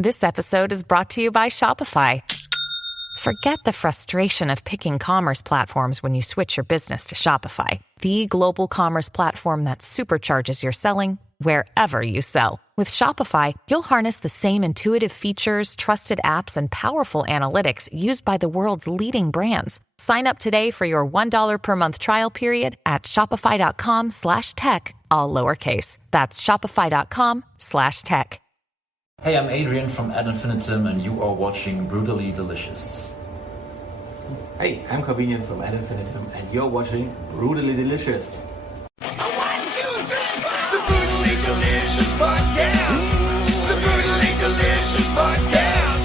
This episode is brought to you by Shopify. Forget the frustration of picking commerce platforms when you switch your business to Shopify, the global commerce platform that supercharges your selling wherever you sell. With Shopify, you'll harness the same intuitive features, trusted apps, and powerful analytics used by the world's leading brands. Sign up today for your $1 per month trial period at shopify.com/tech, all lowercase. That's shopify.com/tech. Hey, I'm Adrian from Ad Infinitum, and you are watching Brutally Delicious. Hey, I'm Convenient from Ad Infinitum, and you're watching Brutally Delicious. 1, 2, 3, 4! The Brutally Delicious Podcast! The Brutally Delicious Podcast!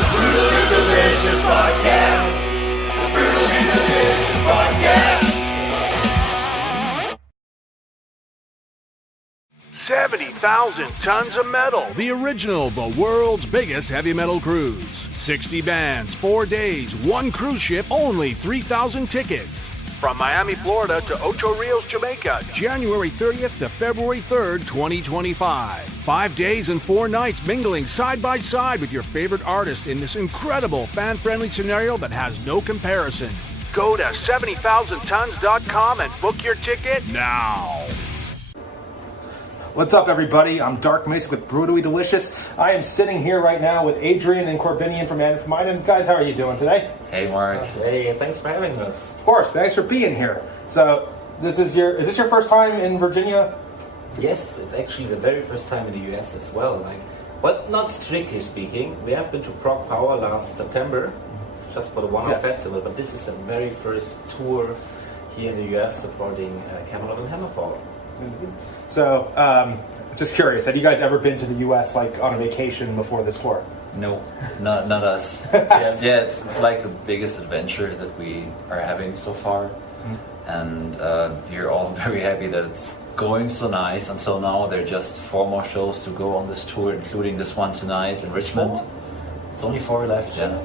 The Brutally Delicious Podcast! The Brutally Delicious Podcast! 70,000 tons of metal. The original, the world's biggest heavy metal cruise. 60 bands, 4 days, 1 cruise ship, only 3,000 tickets. From Miami, Florida to Ocho Rios, Jamaica, January 30th to February 3rd, 2025. 5 days and 4 nights mingling side by side with your favorite artists in this incredible fan-friendly scenario that has no comparison. Go to 70,000tons.com and book your ticket now. What's up, everybody? I'm Dark Mason with Brutally Delicious. I am sitting here right now with Adrian and Corbinian from Ad Infinitum. Guys, how are you doing today? Hey, Mark. Hey, thanks for having us. Of course, thanks for being here. So, is this your first time in Virginia? Yes, it's actually the very first time in the US as well. Well, not strictly speaking. We have been to Prog Power last September, just for the one-off festival, but this is the very first tour here in the US supporting Kamelot and Hammerfall. So, just curious, have you guys ever been to the U.S. on a vacation before this tour? No, not us. Yeah, it's like the biggest adventure that we are having so far. And we're all very happy that it's going so nice until now. There are just 4 more shows to go on this tour, including this one tonight in Richmond. It's only 4 left, yeah.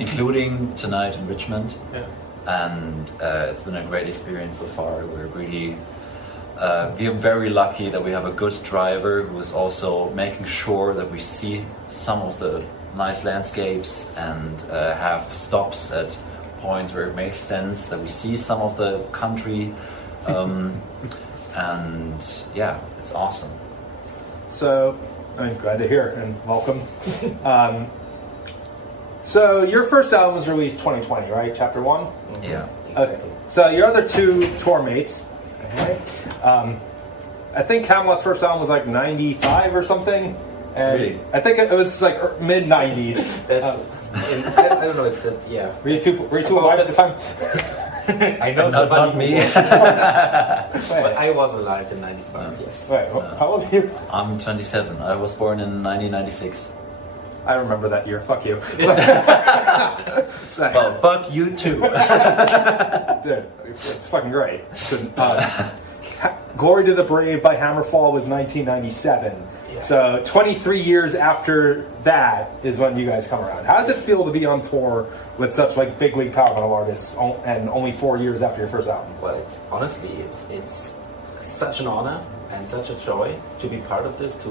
Including tonight in Richmond. Yeah. And it's been a great experience so far. We're really... we are very lucky that we have a good driver who is also making sure that we see some of the nice landscapes and have stops at points where it makes sense, that we see some of the country. And yeah, it's awesome. So, I'm glad to hear and welcome. So, your first album was released 2020, right? Chapter 1? Yeah. Exactly. So, your other 2 tour mates... I think Kamelot's first album was 95 or something, and really? I think it was mid 90s. That's I don't know. It's that. Yeah. Were you too alive at the time? I know not me. But I was alive in '95. Yes. Wait, how old are you? I'm 27. I was born in 1996. I remember that year. Fuck you. Well, fuck you too. Dude, it's fucking great. So, Glory to the Brave by Hammerfall was 1997. Yeah. So 23 years after that is when you guys come around. How does it feel to be on tour with such big league power metal artists and only 4 years after your first album? Well, it's such an honor and such a joy to be part of this, to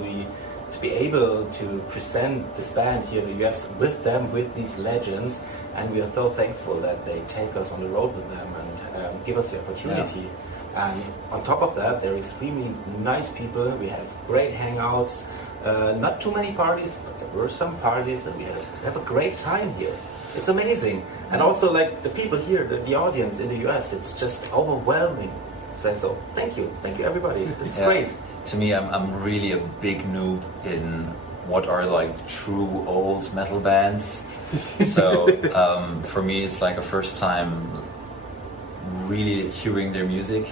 be able to present this band here in the US with them, with these legends, and we are so thankful that they take us on the road with them and give us the opportunity. Yeah. And on top of that, they're extremely nice people. We have great hangouts, not too many parties, but there were some parties, and we have a great time here. It's amazing. And also, the people here, the audience in the US, it's just overwhelming. So thank you everybody. This is great. To me, I'm really a big noob in what are true old metal bands. So for me, it's a first time really hearing their music.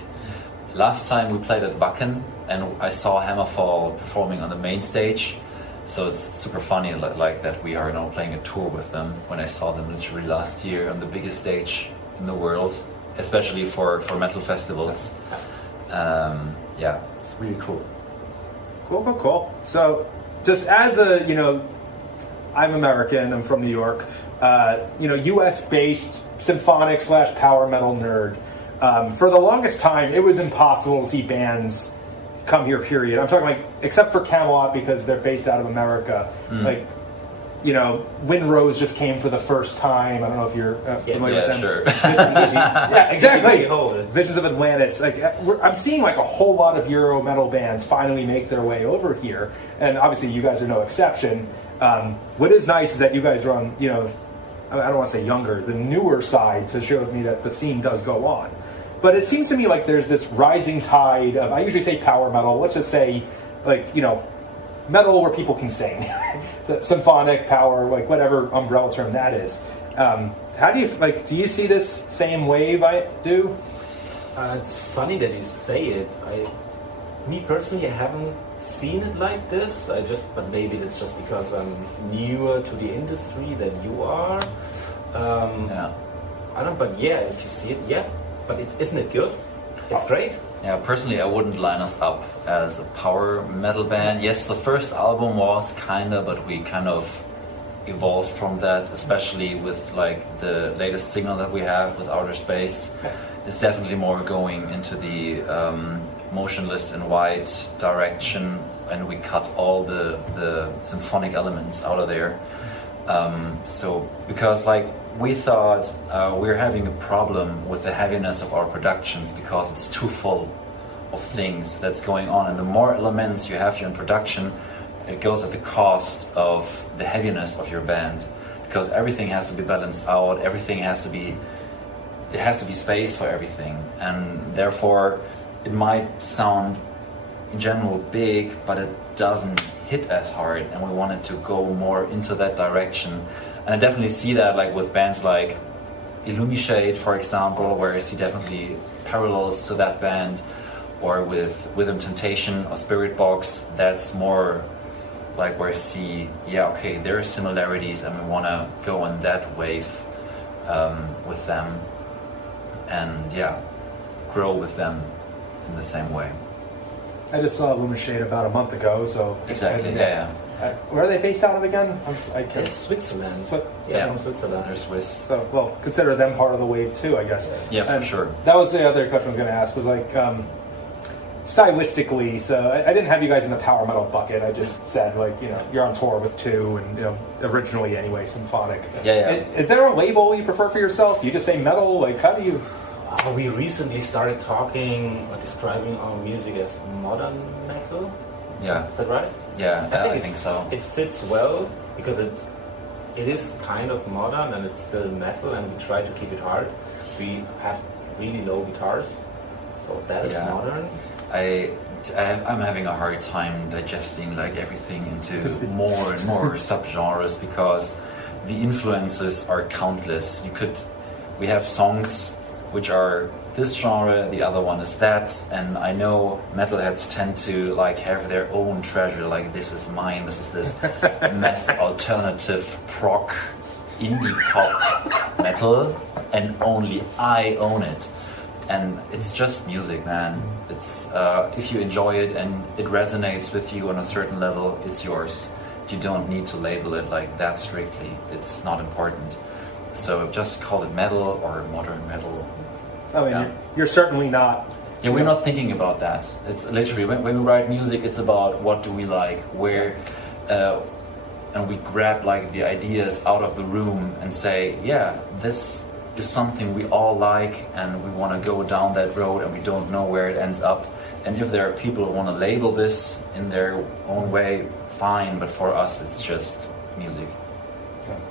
Last time we played at Wacken, and I saw Hammerfall performing on the main stage. So it's super funny that we are now playing a tour with them when I saw them literally last year on the biggest stage in the world, especially for metal festivals. Yeah, it's really cool. Cool. So, just as I'm American, I'm from New York, US-based symphonic / power metal nerd. For the longest time, it was impossible to see bands come here, period. I'm talking except for Kamelot because they're based out of America. Wind Rose just came for the first time. I don't know if you're familiar with them. Sure. Yeah, exactly. Behold. Visions of Atlantis. I'm seeing like a whole lot of Euro metal bands finally make their way over here, and obviously you guys are no exception. What is nice is that you guys are on, I don't want to say younger, the newer side to show me that the scene does go on. But it seems to me like there's this rising tide of, I usually say power metal, let's just say, metal where people can sing. Symphonic, power, whatever umbrella term that is. How do you see this same wave I do? It's funny that you say it. Me personally, I haven't seen it like this. But maybe it's just because I'm newer to the industry than you are. I don't. But yeah, if you see it, yeah. But isn't it good? It's great. Yeah, personally, I wouldn't line us up as a power metal band. Yes, the first album was but we kind of evolved from that, especially with the latest single that we have with Outer Space. It's definitely more going into the motionless and white direction, and we cut all the symphonic elements out of there. Because we thought we're having a problem with the heaviness of our productions because it's too full of things that's going on, and the more elements you have here in production, it goes at the cost of the heaviness of your band, because everything has to be balanced out, there has to be space for everything, and therefore it might sound in general big, but it doesn't hit as hard, and we wanted to go more into that direction. And I definitely see that with bands like Illumishade, for example, where I see definitely parallels to that band, or with Rhythm Temptation or Spirit Box. That's more where I see, there are similarities, and we want to go on that wave with them, and grow with them in the same way. I just saw Illumishade about a month ago, so... Exactly, where are they based out of again? They're Switzerland. From Switzerland. They're Swiss. So, consider them part of the wave too, I guess. Yeah, for sure. That was the other question I was going to ask, was stylistically, so I didn't have you guys in the power metal bucket. I just said, you're on tour with two, and, originally anyway, symphonic. Is there a label you prefer for yourself? Do you just say metal? How do you... We recently started talking or describing our music as modern metal. Yeah. Is that right? Yeah, I think so. It fits well because it is kind of modern and it's still metal, and we try to keep it hard. We have really low guitars, so that is modern. I'm having a hard time digesting everything into more and more subgenres, because the influences are countless. We have songs which are this genre, the other one is that, and I know metalheads tend to have their own treasure, this is mine, this is this meth alternative prog indie pop metal, and only I own it. And it's just music, man. It's if you enjoy it and it resonates with you on a certain level, it's yours. You don't need to label it that strictly. It's not important. So just call it metal or modern metal. I mean, you're certainly not. Yeah, we're not thinking about that. It's literally when we write music, it's about what do we like, where, and we grab the ideas out of the room and say, this is something we all like, and we want to go down that road, and we don't know where it ends up. And if there are people who want to label this in their own way, fine. But for us, it's just music.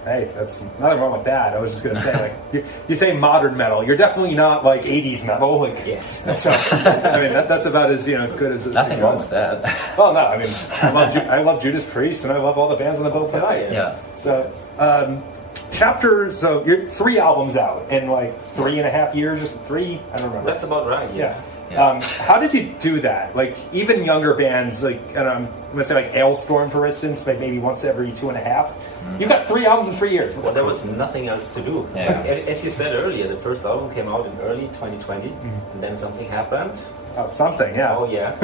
Hey, that's nothing wrong with that. I was just going to say, you say modern metal. You're definitely not 80s metal. Yes. So, I mean, that's about as good as it Nothing goes. wrong with that. Well, no, I mean, I love Judas Priest, and I love all the bands on the bill tonight. Yeah. So, chapters. So you're 3 albums out in 3.5 years, just 3. I don't remember. That's about right. Yeah. How did you do that? Even younger bands, I'm gonna say Ailstorm, for instance, maybe once every 2.5. You've got 3 albums in 3 years. Well, there was nothing else to do. Yeah. As you said earlier, the first album came out in early 2020, and then something happened. Oh, something, yeah. Oh, yeah.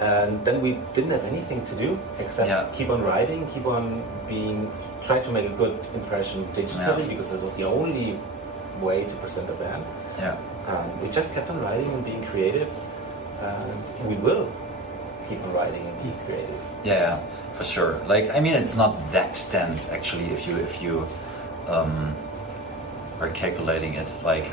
And then we didn't have anything to do except keep on writing, keep on try to make a good impression digitally, because it was the only way to present a band. Yeah. We just kept on writing and being creative, and we will. keep on writing and keep creating. Yeah, for sure. Like, I mean, it's not that dense actually if you are calculating it. Like,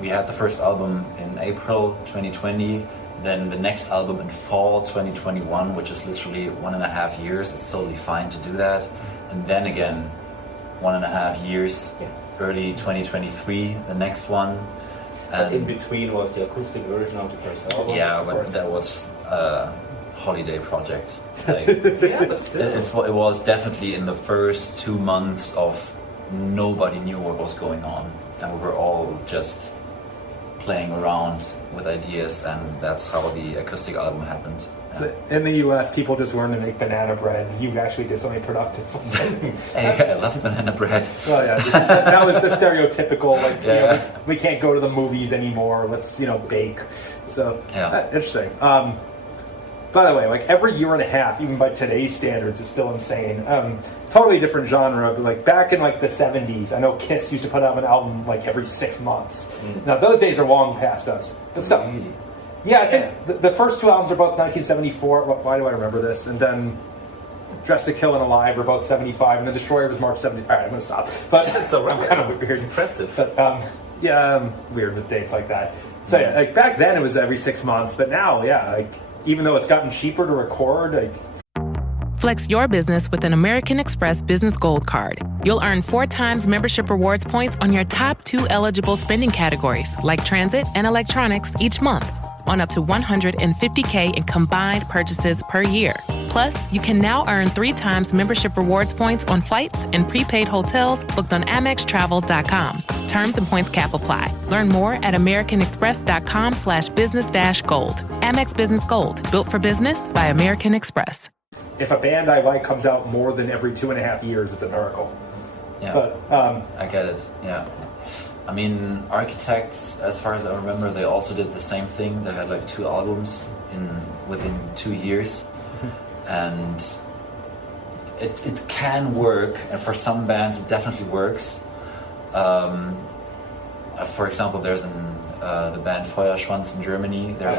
we had the first album in April 2020, then the next album in fall 2021, which is literally 1.5 years. It's totally fine to do that. And then again, 1.5 years, early 2023, the next one. And in between was the acoustic version of the first album. Yeah, but that was a holiday project. Like, Yeah, but still. it was definitely in the first 2 months of nobody knew what was going on. And we were all just playing around with ideas, and that's how the acoustic album happened. So in the US, people just learn to make banana bread. You actually did something productive. Hey, I love banana bread. Well, yeah, that was the stereotypical, like, you know, we can't go to the movies anymore, let's, bake. So, interesting. By the way, like, every year and a half, even by today's standards, is still insane. Totally different genre, but like back in like the 70s, I know Kiss used to put out an album like every 6 months. Now those days are long past us, but still. Yeah, I think the first 2 albums are both 1974. Why do I remember this? And then Dressed to Kill and Alive were both 75, and The Destroyer was March 70. All right, I'm going to stop. But so I'm kind of weird. Impressive. But I'm weird with dates like that. So yeah, like back then it was every 6 months, but now, like even though it's gotten cheaper to record, like. Flex your business with an American Express Business Gold Card. You'll earn 4 times membership rewards points on your top 2 eligible spending categories, like transit and electronics, each month, on up to $150K in combined purchases per year. Plus, you can now earn 3 times membership rewards points on flights and prepaid hotels booked on AmexTravel.com. Terms and points cap apply. Learn more at AmericanExpress.com/business-gold. Amex Business Gold, built for business by American Express. If a band I like comes out more than every 2.5 years, it's a miracle. Yeah, but I get it. Yeah, I mean, Architects, as far as I remember, they also did the same thing. They had like 2 albums within 2 years, and it can work. And for some bands, it definitely works. For example, there's the band Feuerschwanz in Germany. They're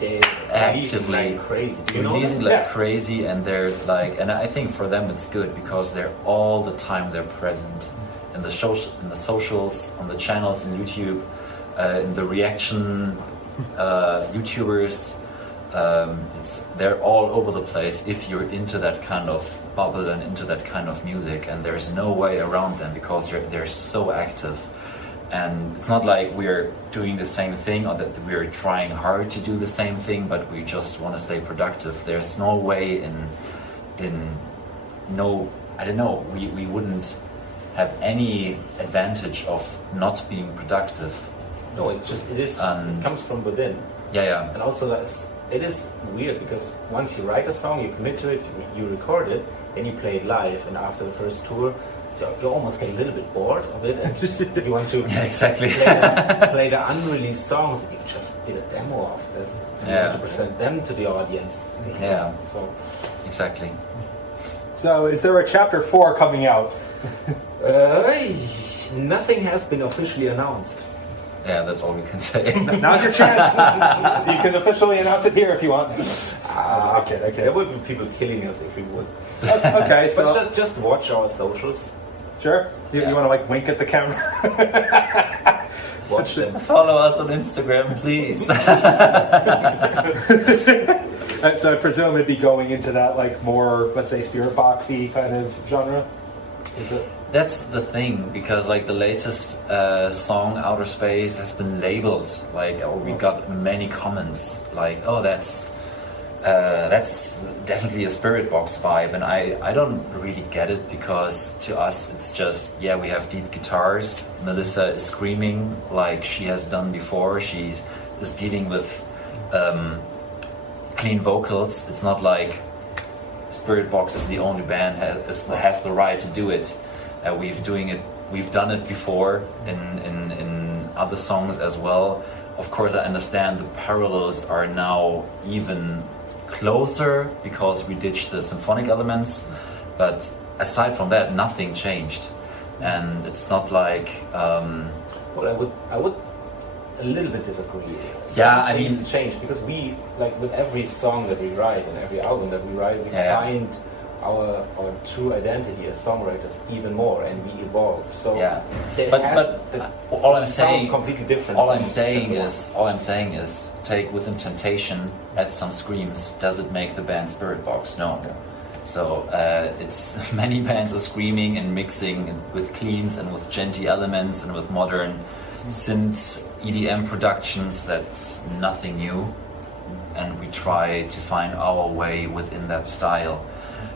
they actively like crazy. Do you know releasing that? like crazy, and there's like, and I think for them it's good because they're all the time present in the socials, on the channels, in YouTube, in the reaction YouTubers. They're all over the place if you're into that kind of bubble and into that kind of music, and there's no way around them because they're so active. And it's not like we're doing the same thing or that we're trying hard to do the same thing, but we just want to stay productive. There's no way we wouldn't have any advantage of not being productive. No, it comes from within. Yeah. And also it is weird because once you write a song, you commit to it, you record it, then you play it live, and after the first tour, so you almost get a little bit bored of it, and you want to play the unreleased songs. You just did a demo of this. You want to present them to the audience. Yeah. So exactly. So, is there a chapter 4 coming out? Nothing has been officially announced. Yeah, that's all we can say. Now's your chance. You can officially announce it here if you want. Okay. There would be people killing us if we would. Okay, so but just watch our socials. Sure. You want to like wink at the camera? Watch them. Follow us on Instagram, please. So I presume it'd be going into that like more, let's say, spirit boxy kind of genre. Is it? That's the thing, because like the latest song, Outer Space, has been labeled like, or we got many comments like, oh, that's definitely a spirit box vibe, and I don't really get it, because to us it's just, yeah, we have deep guitars, Melissa is screaming like she has done before, she is dealing with clean vocals. It's not like Spirit Box is the only band has the right to do it. We've done it before in other songs as well. Of course, I understand the parallels are now even closer because we ditched the symphonic elements, but aside from that, nothing changed. And it's not like well, I would a little bit disagree. Yeah, Some I mean, things change because we, like with every song that we write and every album that we write, we find our true identity as songwriters even more, and we evolve. So all I'm saying, completely different. All I'm saying is, take Within Temptation, add some screams. Does it make the band Spirit Box? No. So it's many bands are screaming and mixing with cleans and with djenty elements and with modern synth EDM productions. That's nothing new, and we try to find our way within that style.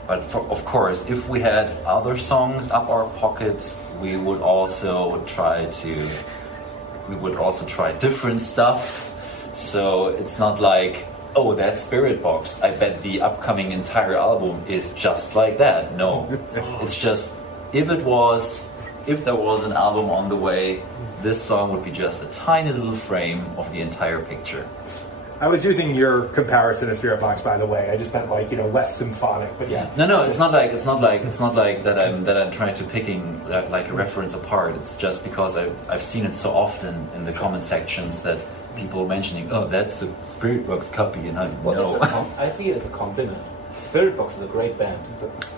But of course, if we had other songs up our pockets, we would also try different stuff. So it's not like, oh, that's Spirit Box, I bet the upcoming entire album is just like that. No, it's just if there was an album on the way, this song would be just a tiny little frame of the entire picture. I was using your comparison to Spirit Box, by the way. I just meant less symphonic, but yeah. No, it's not like that I'm trying to picking like a reference apart. It's just because I've seen it so often in the comment sections that people mentioning, oh, that's a Spirit Box copy, and I see it as a compliment. Spirit Box is a great band.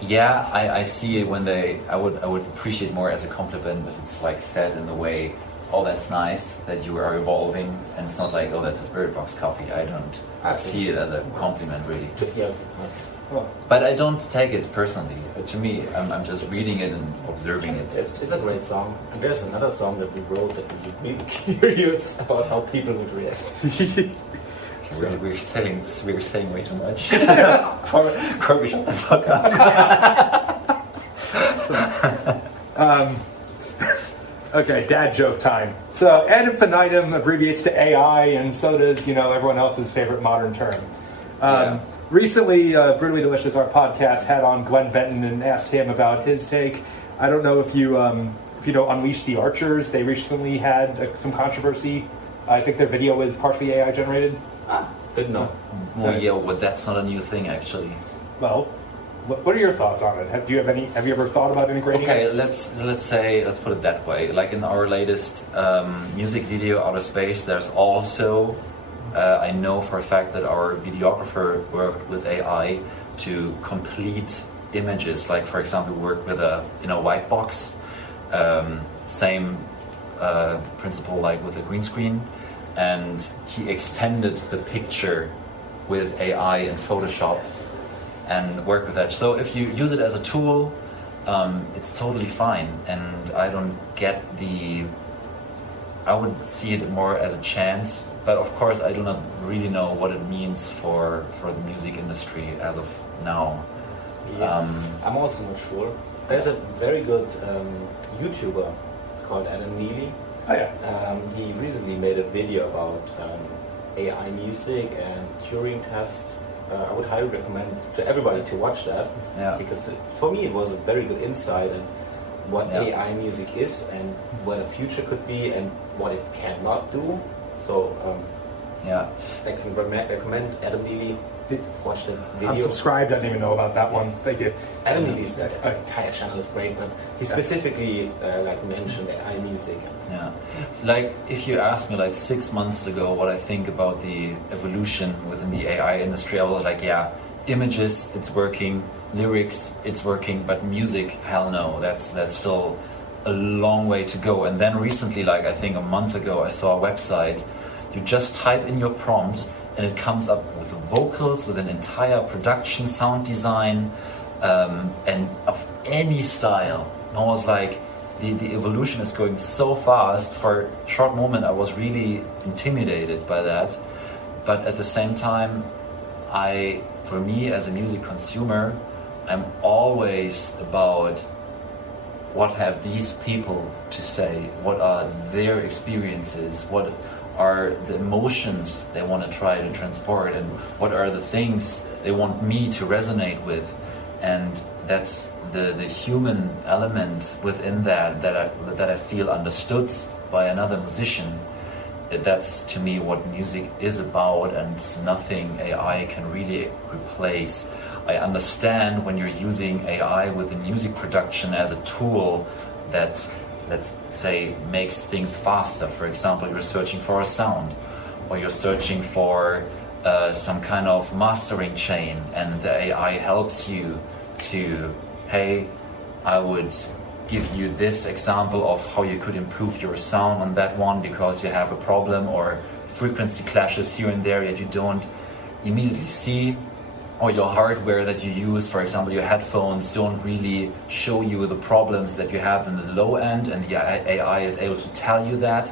Yeah, I see it when I would appreciate more as a compliment if it's like said in the way, oh, that's nice that you are evolving, and it's not like, oh, that's a Spirit Box copy. I see it as a compliment, really. Yeah. But I don't take it personally. To me, I'm just reading it and observing it. It's a great song. And there's another song that we wrote that we're really curious about how people would react. We're saying way too much. Corby, shut the fuck up. Okay, dad joke time. So Ad Infinitum abbreviates to AI, and so does everyone else's favorite modern term. Recently, Brutally Delicious, our podcast, had on Glenn Benton and asked him about his take. I don't know if you know Unleash the Archers. They recently had some controversy. I think their video was partially AI generated. Didn't know. Well, that's not a new thing, actually. Well, what are your thoughts on it? Have you ever thought about integrating it? Okay, let's put it that way. Like in our latest music video, Outer Space, there's also I know for a fact that our videographer worked with AI to complete images. Like, for example, we worked with a white box, same principle like with a green screen, and he extended the picture with AI in Photoshop and work with that. So if you use it as a tool, it's totally fine. And I don't get I would see it more as a chance. But of course, I do not really know what it means for the music industry as of now. Yeah. I'm also not sure. There's a very good YouTuber called Adam Neely. Oh yeah. He recently made a video about AI music and Turing test. I would highly recommend to everybody to watch that, because for me it was a very good insight in what AI music is and what the future could be and what it cannot do. So I can recommend Adam Neely. Watch the video. I'm subscribed. I didn't even know about that one. Thank you. Adam Neely's entire channel is great, but he specifically mentioned AI music. Yeah, like if you asked me like 6 months ago what I think about the evolution within the AI industry, I was like, yeah, images, it's working, lyrics, it's working, but music, hell no, that's still a long way to go. And then recently, like I think a month ago, I saw a website. You just type in your prompt and it comes up with vocals, with an entire production, sound design, and of any style. And I was like, the evolution is going so fast. For a short moment, I was really intimidated by that. But at the same time, for me as a music consumer, I'm always about what have these people to say, what are their experiences, what are the emotions they want to try to transport, and what are the things they want me to resonate with. And that's the human element within that I feel understood by another musician. That's to me what music is about, and nothing AI can really replace. I understand when you're using AI within music production as a tool that let's say, makes things faster. For example, you're searching for a sound, or you're searching for some kind of mastering chain, and the AI helps you to, hey, I would give you this example of how you could improve your sound on that one because you have a problem, or frequency clashes here and there that you don't immediately see, or your hardware that you use, for example, your headphones don't really show you the problems that you have in the low end, and the AI is able to tell you that.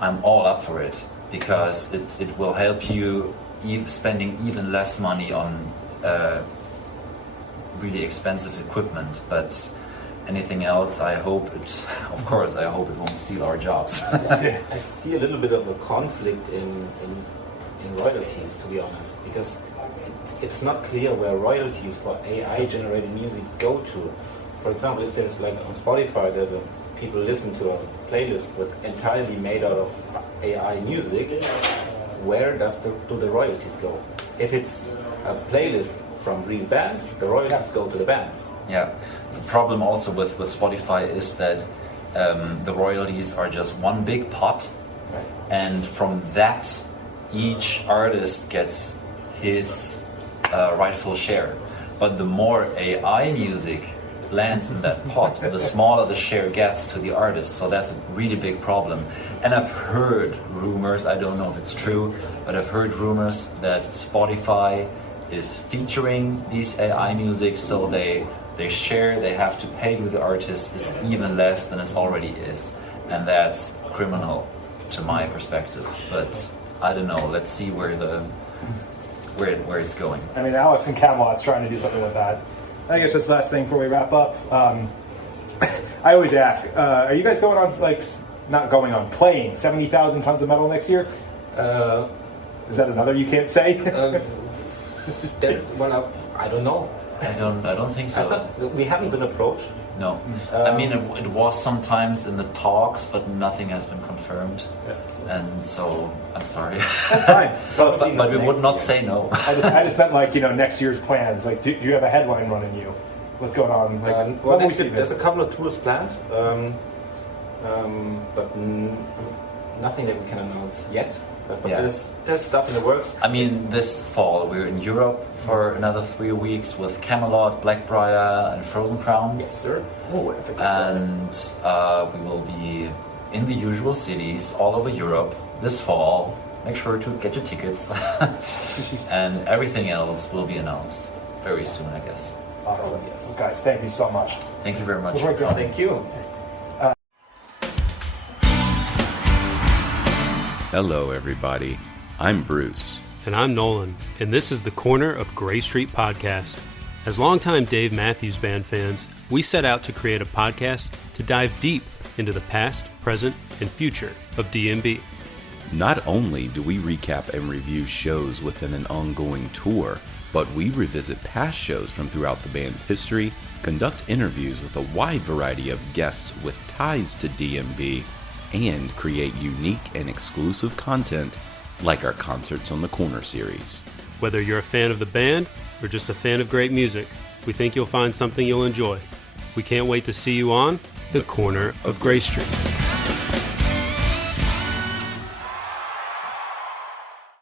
I'm all up for it, because it will help you spending even less money on really expensive equipment. But anything else, I hope it won't steal our jobs. I see a little bit of a conflict in royalties, to be honest, because it's not clear where royalties for AI-generated music go to. For example, if there's like on Spotify, people listen to a playlist that's entirely made out of AI music, where do the royalties go? If it's a playlist from real bands, the royalties go to the bands. Yeah, the problem also with Spotify is that the royalties are just one big pot, and from that each artist gets his rightful share. But the more AI music lands in that pot, the smaller the share gets to the artist. So that's a really big problem. And I've heard rumors, I don't know if it's true, but I've heard rumors that Spotify is featuring these AI music, so they share, they have to pay to the artist is even less than it already is. And that's criminal to my perspective. But I don't know, let's see where it's going. I mean, Alex and Kamelot's trying to do something with that. I guess just last thing before we wrap up. I always ask, are you guys going on, playing 70,000 tons of metal next year? Is that another you can't say? I don't know. I don't think so. We haven't been approached. No. I mean, it was sometimes in the talks, but nothing has been confirmed. Yeah. And so, I'm sorry. That's fine. but we would not say no. I just meant next year's plans. Like, do you have a headline running you? What's going on? There's a couple of tours planned, but nothing that we can announce yet. But there's stuff in the works. I mean, this fall we're in Europe for another 3 weeks with Kamelot, Blackbriar, and Frozen Crown. Yes, sir. Oh, that's a good And we will be in the usual cities all over Europe this fall. Make sure to get your tickets. And everything else will be announced very soon, I guess. Awesome. Yes. Well, guys, thank you so much. Thank you very much. Thank you. Hello, everybody. I'm Bruce. And I'm Nolan, and this is the Corner of Gray Street podcast. As longtime Dave Matthews Band fans, we set out to create a podcast to dive deep into the past, present, and future of DMB. Not only do we recap and review shows within an ongoing tour, but we revisit past shows from throughout the band's history, conduct interviews with a wide variety of guests with ties to DMB, and create unique and exclusive content like our Concerts on the Corner series. Whether you're a fan of the band or just a fan of great music, we think you'll find something you'll enjoy. We can't wait to see you on the Corner of Gray Street.